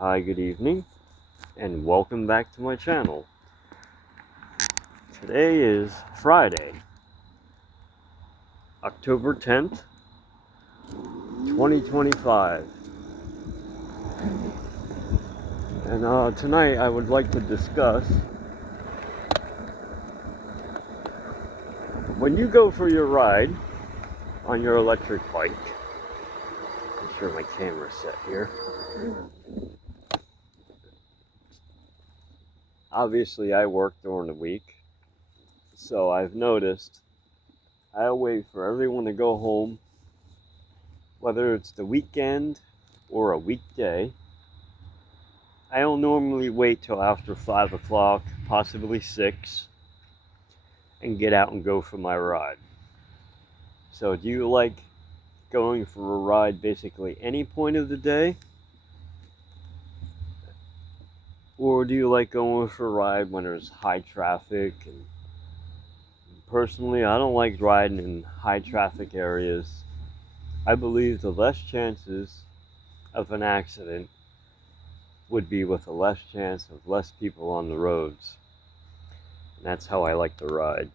Hi, good evening, and welcome back to my channel. Today is Friday, October 10th, 2025. And tonight I would like to discuss when you go for your ride on your electric bike. Make sure my camera's set here. Obviously, I work during the week, so I've noticed I'll wait for everyone to go home, whether it's the weekend or a weekday. I don't normally wait till after 5 o'clock, possibly 6, and get out and go for my ride. So do you like going for a ride basically any point of the day? Or do you like going for a ride when there's high traffic? And personally, I don't like riding in high traffic areas. I believe the less chances of an accident would be with a less chance of less people on the roads. And that's how I like to ride.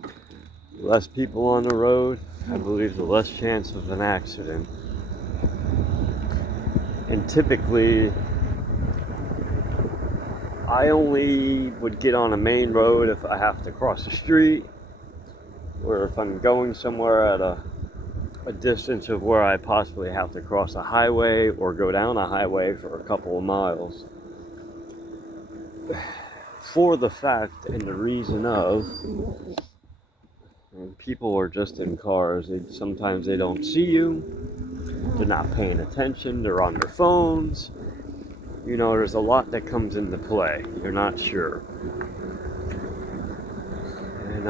The less people on the road, I believe the less chance of an accident. And typically, I only would get on a main road if I have to cross the street, or if I'm going somewhere at a distance of where I possibly have to cross a highway or go down a highway for a couple of miles. For the fact and the reason of, and people are just in cars, sometimes they don't see you, they're not paying attention, they're on their phones. You know, there's a lot that comes into play. You're not sure. And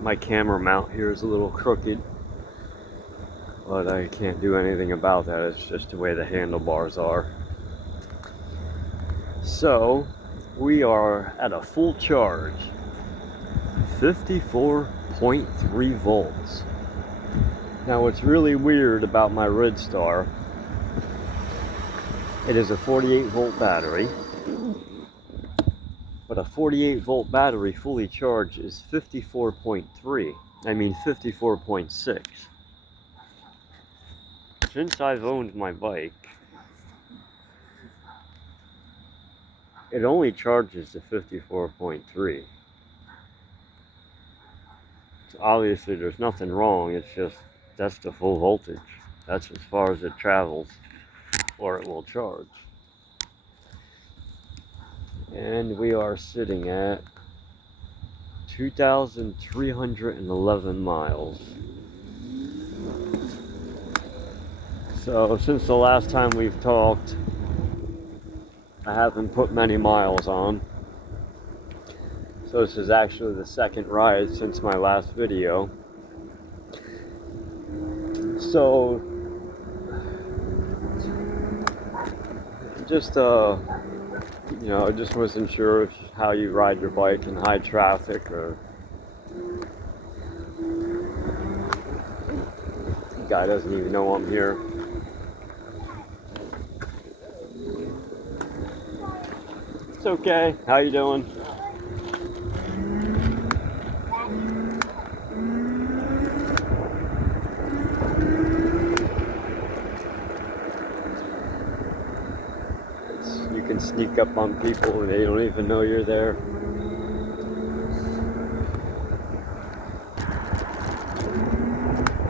my camera mount here is a little crooked, but I can't do anything about that. It's just the way the handlebars are. So, we are at a full charge, 54.3 volts. Now, what's really weird about my Red Star, it is a 48 volt battery, but a 48 volt battery fully charged is 54.6. Since I've owned my bike, it only charges to 54.3. So obviously there's nothing wrong, it's just that's the full voltage. That's as far as it travels, or it will charge. And we are sitting at 2,311 miles. So since the last time we've talked, I haven't put many miles on. So this is actually the second ride since my last video. So just just wasn't sure how you ride your bike in high traffic, or the guy doesn't even know I'm here. It's okay. How you doing? You can sneak up on people and they don't even know you're there.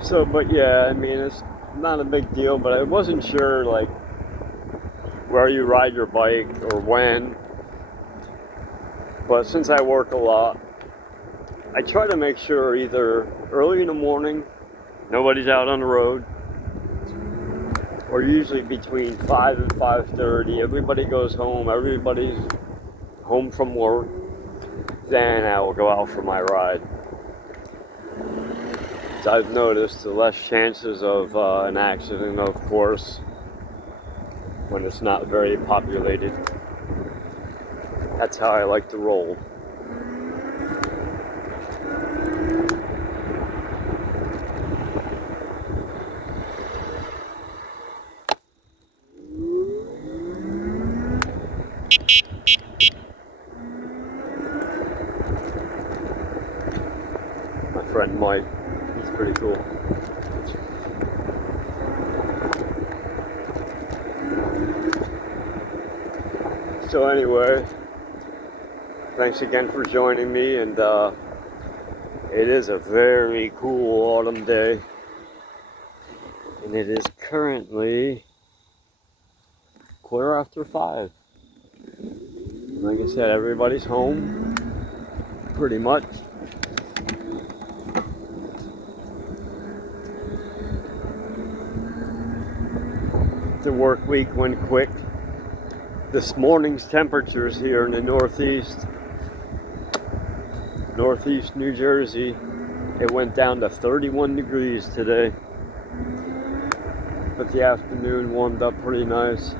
So, but yeah, I mean, it's not a big deal, but I wasn't sure, like, where you ride your bike or when. But since I work a lot, I try to make sure either early in the morning, nobody's out on the road, or usually between 5 and 5:30, everybody goes home, everybody's home from work, then I will go out for my ride. So I've noticed the less chances of an accident, of course, when it's not very populated. That's how I like to roll. might. He's pretty cool. So anyway, thanks again for joining me, and it is a very cool autumn day, and it is currently 5:15. Like I said, everybody's home, pretty much. The work week went quick. This morning's temperatures here in the Northeast New Jersey, it went down to 31 degrees today. But the afternoon warmed up pretty nice.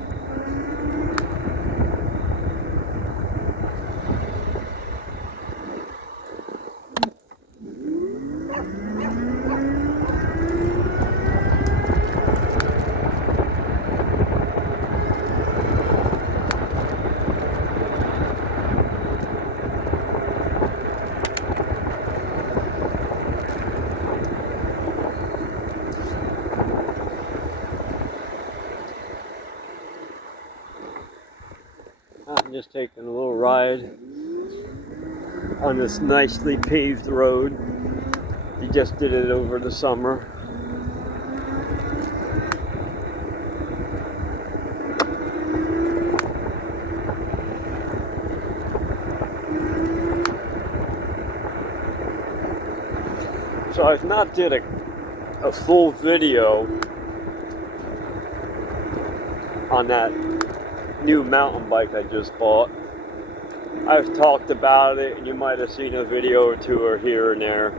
I'm just taking a little ride on this nicely paved road. He just did it over the summer. So I've not did a full video on that new mountain bike I just bought. I've talked about it, and you might have seen a video or two or here and there.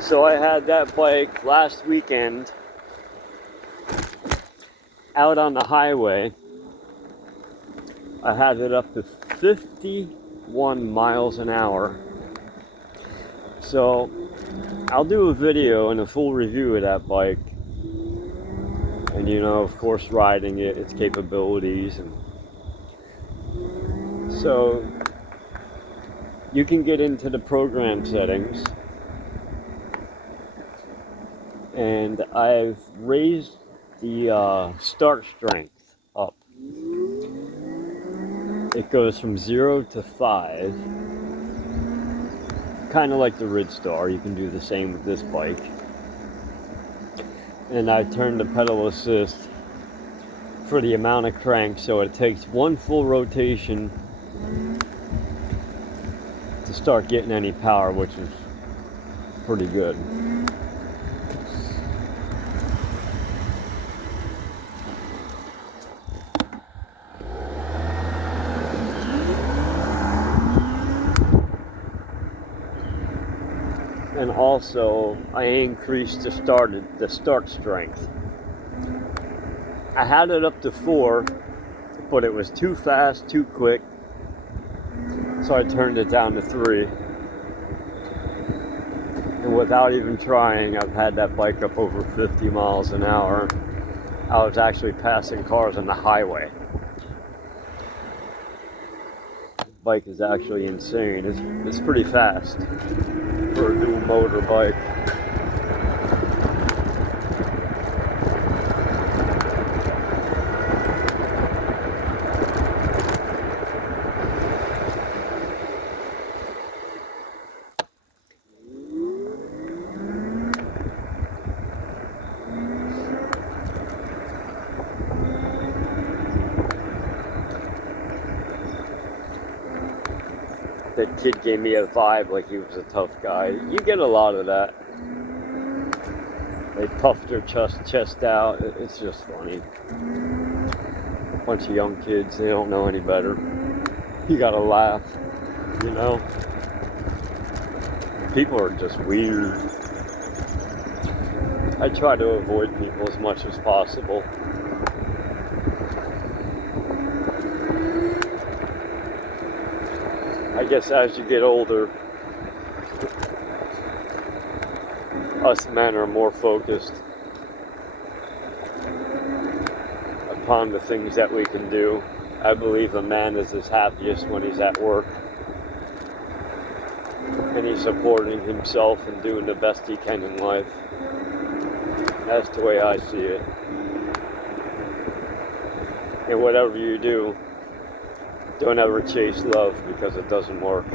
So I had that bike last weekend out on the highway. I had it up to 51 miles an hour. So I'll do a video and a full review of that bike. And of course, riding it, its capabilities. And so you can get into the program settings, and I've raised the start strength up. It goes from 0 to 5, kind of like the Ridstar. You can do the same with this bike. And I turned the pedal assist for the amount of crank, so it takes one full rotation to start getting any power, which is pretty good. And also, I increased the start strength. I had it up to 4, but it was too fast, too quick, so I turned it down to 3. And without even trying, I've had that bike up over 50 miles an hour. I was actually passing cars on the highway. The bike is actually insane. It's pretty fast for a dual motor bike. That kid gave me a vibe like he was a tough guy. You get a lot of that. They puff their chest out. It's just funny. A bunch of young kids, they don't know any better. You gotta laugh, People are just weird. I try to avoid people as much as possible. I guess as you get older, us men are more focused upon the things that we can do. I believe a man is his happiest when he's at work. he's supporting himself and doing the best he can in life. That's the way I see it. And whatever you do, don't ever chase love, because it doesn't work.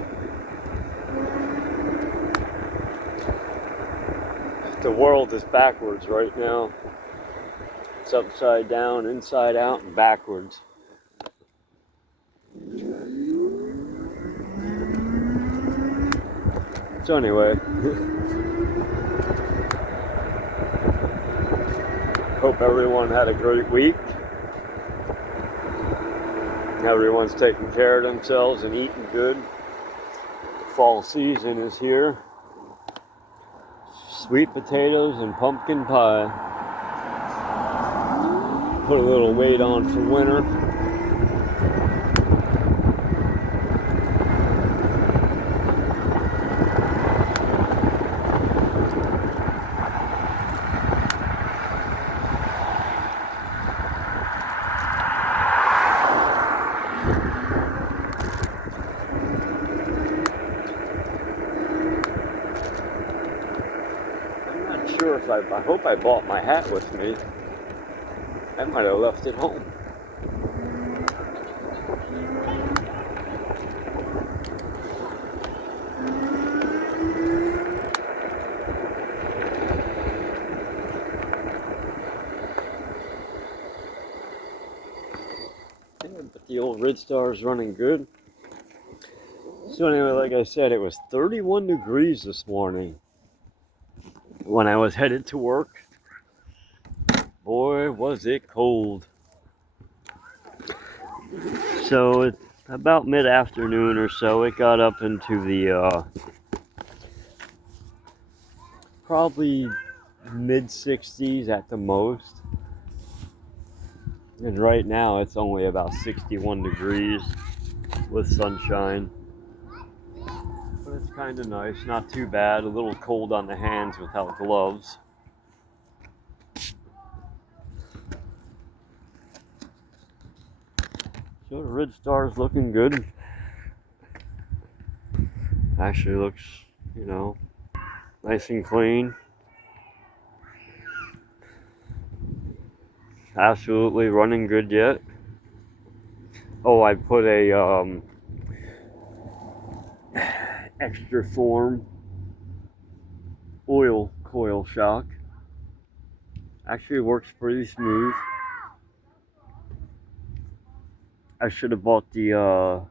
The world is backwards right now. It's upside down, inside out, and backwards. So anyway, hope everyone had a great week. Everyone's taking care of themselves and eating good. The fall season is here. Sweet potatoes and pumpkin pie. Put a little weight on for winter. Sure if I hope I bought my hat with me. I might have left it home. Yeah, but the old Red Star is running good. So anyway, like I said, it was 31 degrees this morning when I was headed to work. Boy, was it cold. So it's about mid-afternoon or so, it got up into the probably mid-60s at the most. And right now it's only about 61 degrees with sunshine. But it's kind of nice, not too bad. A little cold on the hands without gloves. So the Red Star is looking good. Actually looks, nice and clean. Absolutely running good yet. Oh, I put a extra form oil coil shock. Actually works pretty smooth. I should have bought the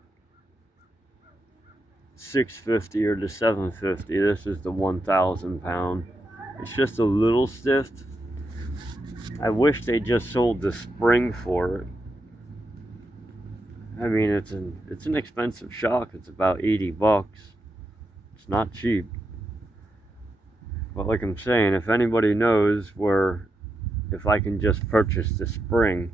650 or the 750. This is the 1,000 pound. It's just a little stiff. I wish they just sold the spring for it. I mean, it's an expensive shock. It's about 80 bucks. It's not cheap. But like I'm saying, if anybody knows if I can just purchase the spring,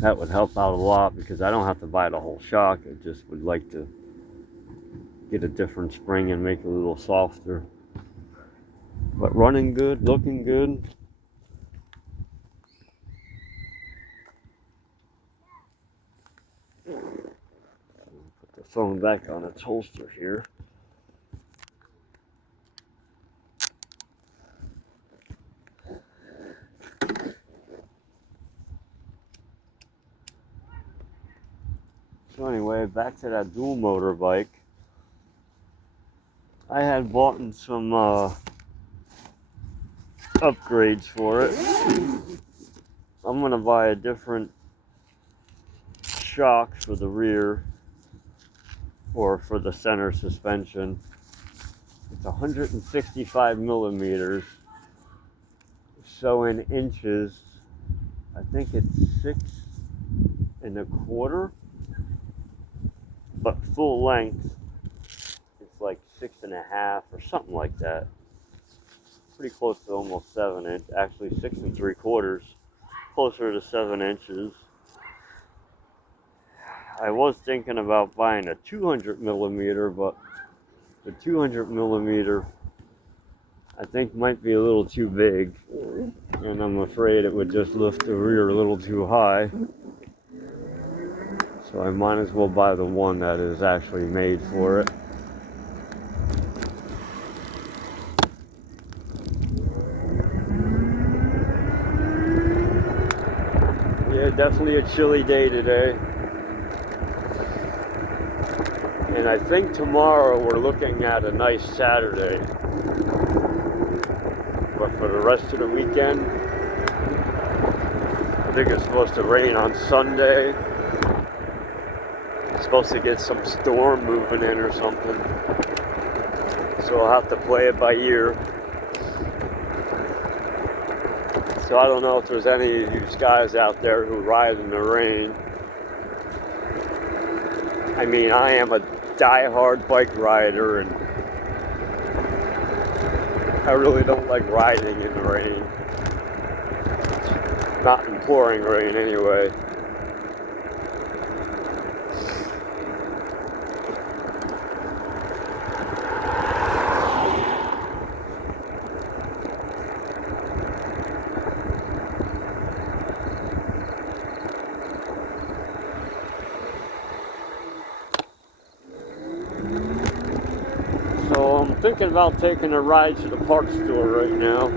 that would help out a lot, because I don't have to buy the whole shock. I just would like to get a different spring and make it a little softer. But running good, looking good. Put the phone back on its holster here. So anyway, back to that dual motor bike. I had bought some upgrades for it. I'm gonna buy a different shock for the rear or for the center suspension. It's 165 millimeters. So in inches, I think it's 6.25. But full length, it's like 6.5 or something like that. Pretty close to almost 7 inch. Actually 6.75, closer to 7 inches. I was thinking about buying a 200 millimeter, but the 200 millimeter I think might be a little too big, and I'm afraid it would just lift the rear a little too high. So I might as well buy the one that is actually made for it. Yeah, definitely a chilly day today. And I think tomorrow we're looking at a nice Saturday. But for the rest of the weekend, I think it's supposed to rain on Sunday. It's supposed to get some storm moving in or something. So I'll have to play it by ear. So I don't know if there's any of you guys out there who ride in the rain. I mean, I am a die-hard bike rider, and I really don't like riding in the rain. Not in pouring rain anyway. So I'm thinking about taking a ride to the parts store right now,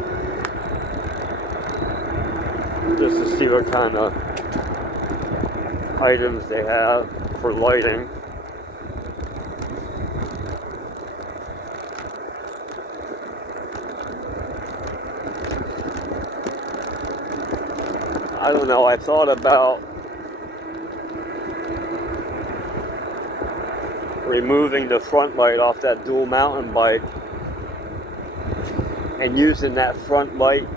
just to see what kind of items they have for lighting. I don't know, I thought about removing the front light off that dual mountain bike and using that front light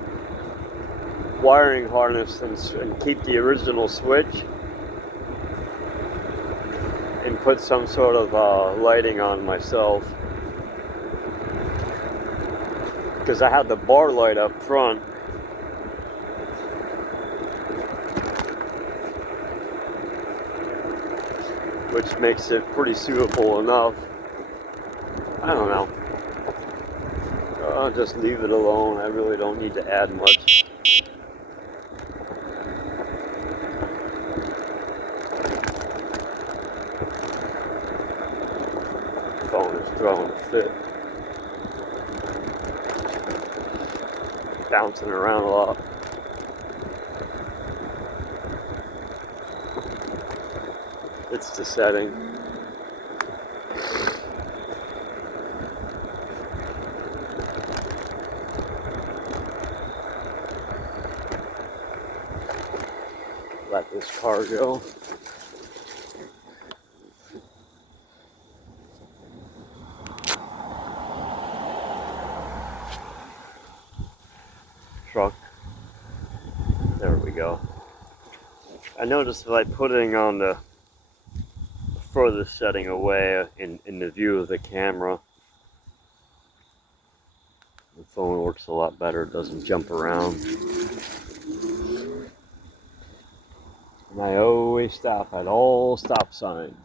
wiring harness and keep the original switch and put some sort of lighting on myself, because I had the bar light up front. Which makes it pretty suitable enough. I don't know. I'll just leave it alone. I really don't need to add much. Phone is throwing a fit. Bouncing around a lot. It's the setting. Let this car go. Truck. There we go. I noticed by putting on the furthest setting away in the view of the camera, the phone works a lot better. It doesn't jump around. And I always stop at all stop signs.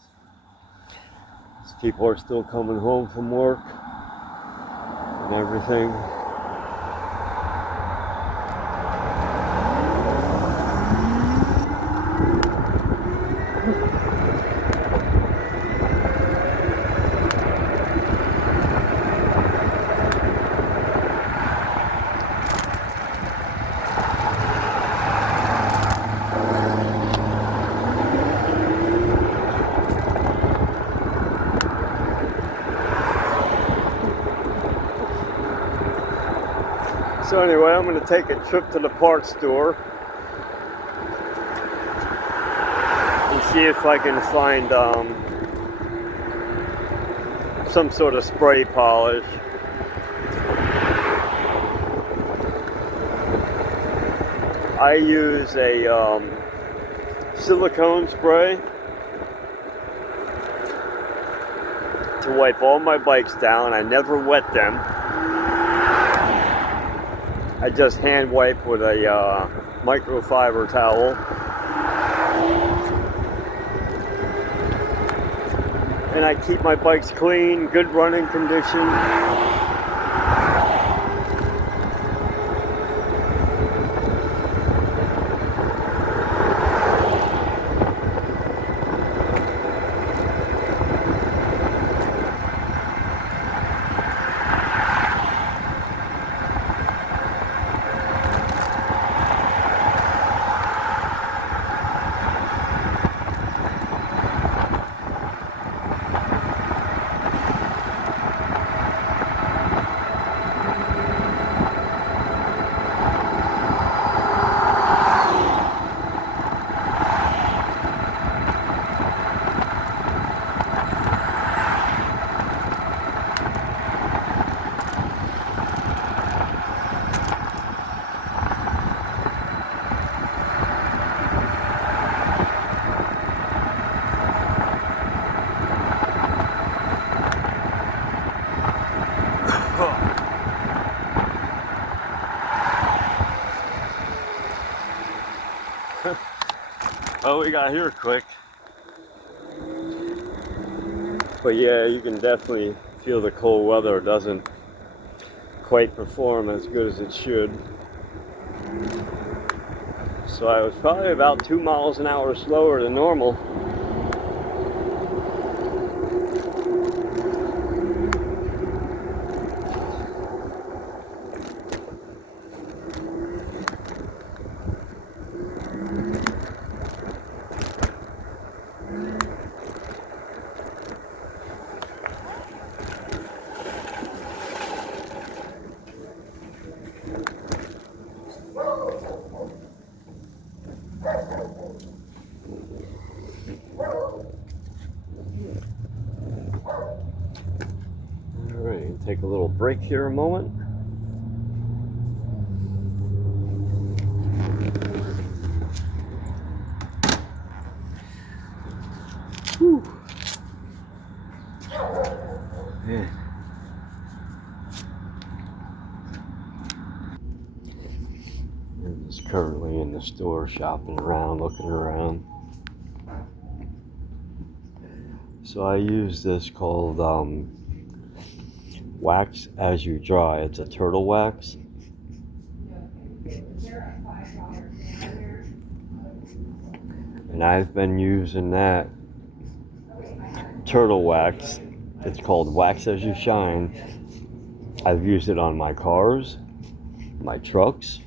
These people are still coming home from work and everything. So anyway, I'm going to take a trip to the parts store and see if I can find some sort of spray polish. I use a silicone spray to wipe all my bikes down. I never wet them. I just hand wipe with a microfiber towel. And I keep my bikes clean, good running condition. Well, we got here quick. But yeah, you can definitely feel the cold weather doesn't quite perform as good as it should. So I was probably about 2 miles an hour slower than normal. Alright, take a little break here a moment. Whew. Yeah. I'm just currently in the store shopping around, looking around. So I use this called Wax As You Dry. It's a turtle wax. And I've been using that turtle wax. It's called Wax As You Shine. I've used it on my cars, my trucks,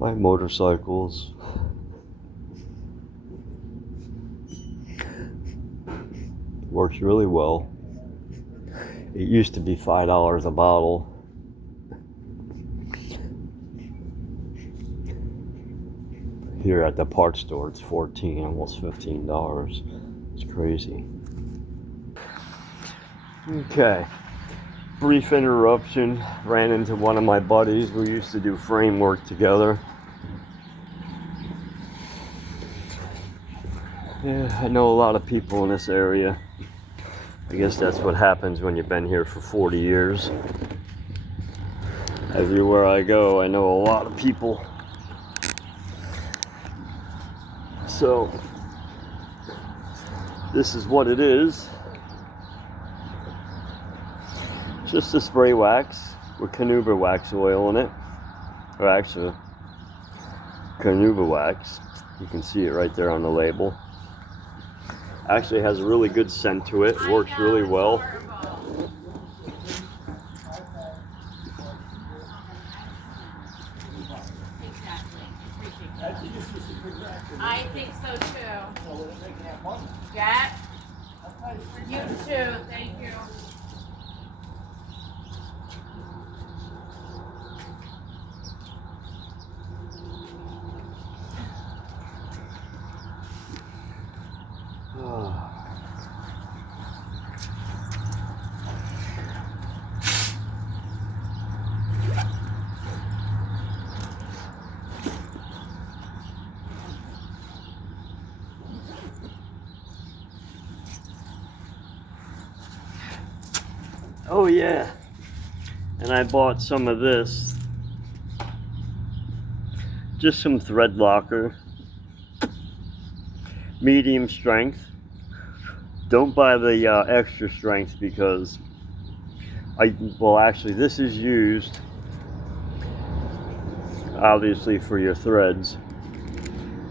my motorcycles. Works really well. It used to be $5 a bottle. Here at the parts store, it's $14, almost $15. It's crazy. Okay, brief interruption. Ran into one of my buddies. We used to do frame work together. Yeah, I know a lot of people in this area. I guess that's what happens when you've been here for 40 years. Everywhere I go, I know a lot of people. So, this is what it is. Just a spray wax with carnauba wax oil in it. Or actually, carnauba wax. You can see it right there on the label. Actually has a really good scent to it. Works really well. I think so too. Jack, you too. Thank you. Oh yeah, and I bought some of this, just some thread locker, medium strength. Don't buy the extra strength because actually this is used obviously for your threads.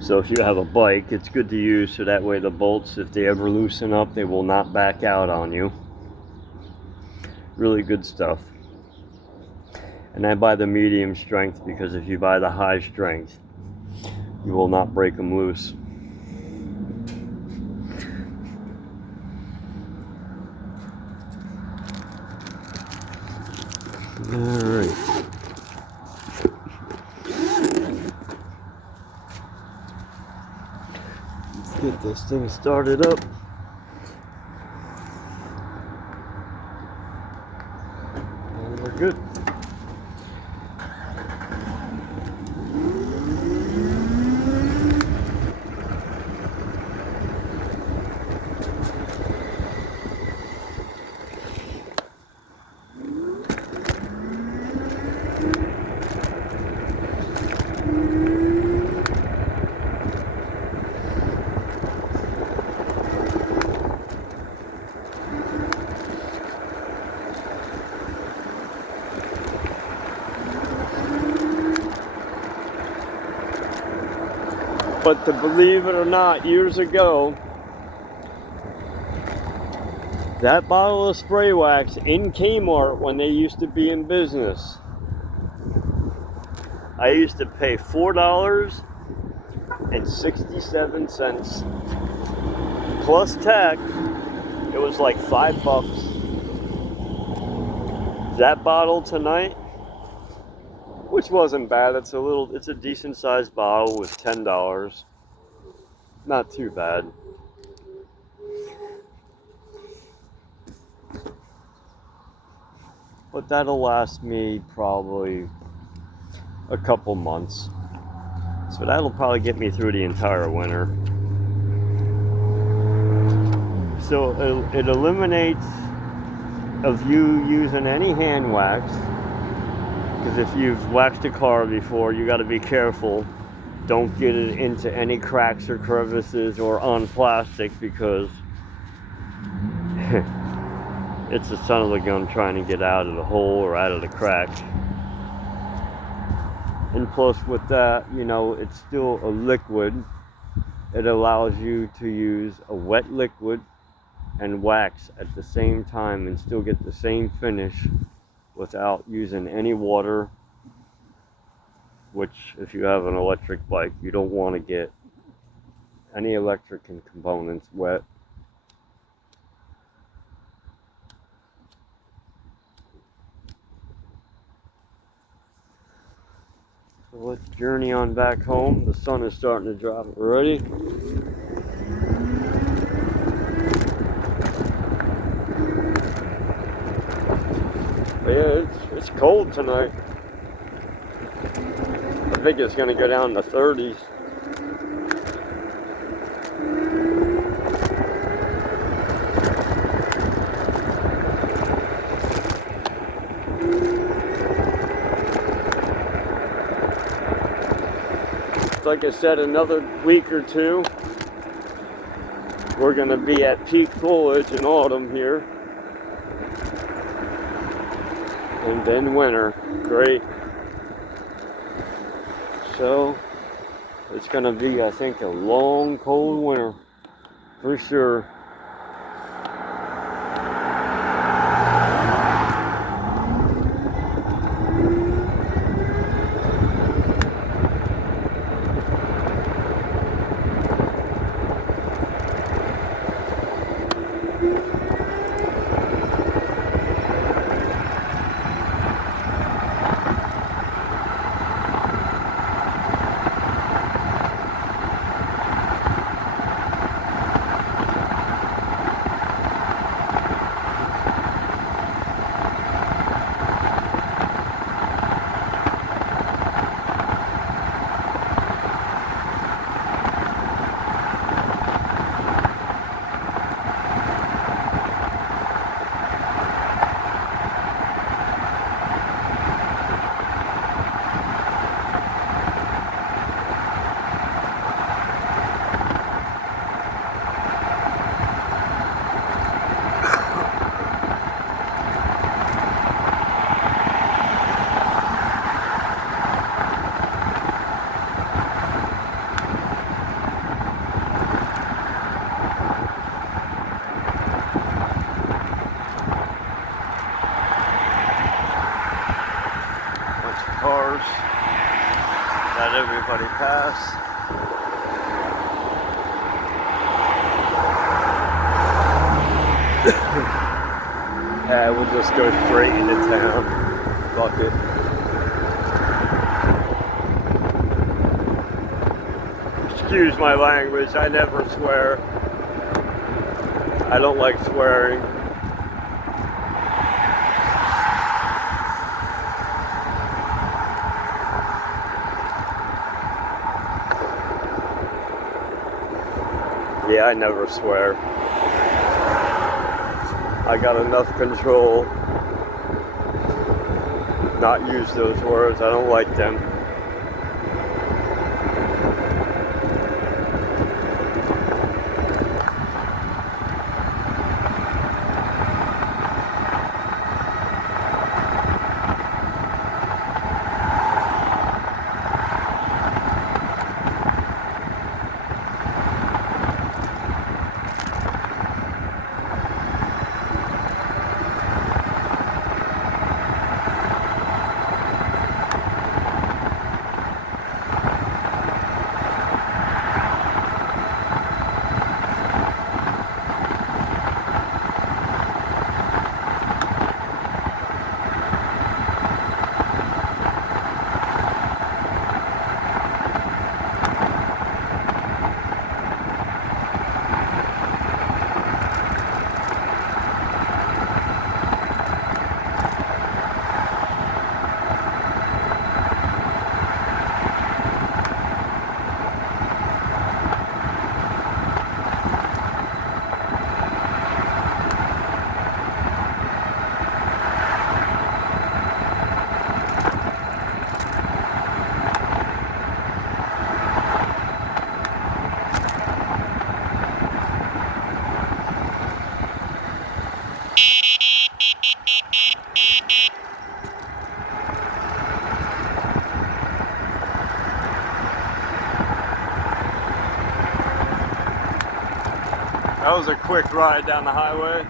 So if you have a bike, it's good to use so that way the bolts, if they ever loosen up, they will not back out on you. Really good stuff. And I buy the medium strength because if you buy the high strength, you will not break them loose. Alright. Let's get this thing started up. And we're good. But to believe it or not, years ago, that bottle of spray wax in Kmart, when they used to be in business, I used to pay $4.67 plus tax. It was like $5. That bottle tonight, which wasn't bad. It's a decent sized bottle with $10. Not too bad. But that'll last me probably a couple months. So that'll probably get me through the entire winter. So it eliminates of you using any hand wax. Because if you've waxed a car before, you got to be careful. Don't get it into any cracks or crevices or on plastic, because it's the son of a gun trying to get out of the hole or out of the crack. And plus with that, you know, it's still a liquid. It allows you to use a wet liquid and wax at the same time and still get the same finish without using any water, which if you have an electric bike, you don't want to get any electric components wet. So let's journey on back home. The sun is starting to drop already. But yeah, it's cold tonight. I think it's going to go down to 30s. Like I said, another week or two, we're going to be at peak foliage in autumn here. And then winter. Great. So, it's going to be, I think, a long, cold winter. For sure. Cars, let everybody pass. Yeah, we'll just go straight into town. Fuck it. Excuse my language, I never swear. I don't like swearing. Yeah, I never swear. I got enough control. Not use those words, I don't like them. That was a quick ride down the highway.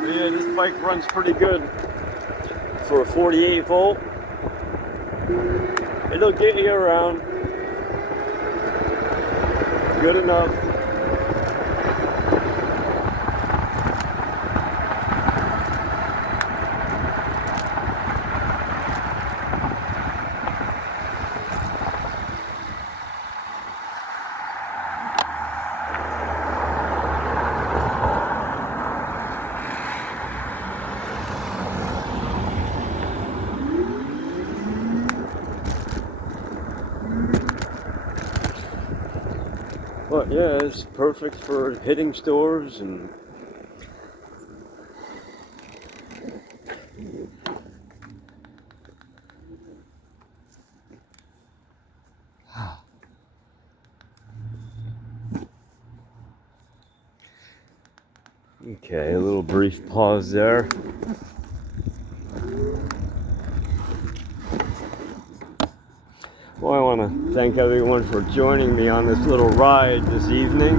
But yeah, this bike runs pretty good for a 48 volt. It'll get you around. Good enough. But yeah, it's perfect for hitting stores and okay, a little brief pause there. Well, I want to thank everyone for joining me on this little ride this evening.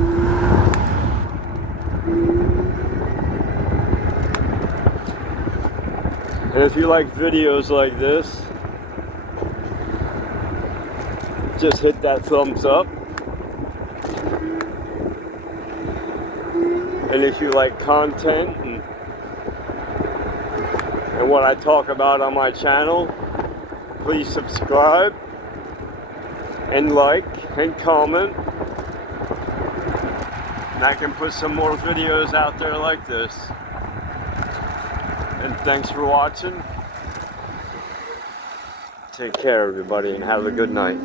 And if you like videos like this, just hit that thumbs up. And if you like content and what I talk about on my channel, please subscribe and like and comment. And I can put some more videos out there like this. And thanks for watching. Take care, everybody, and have a good night.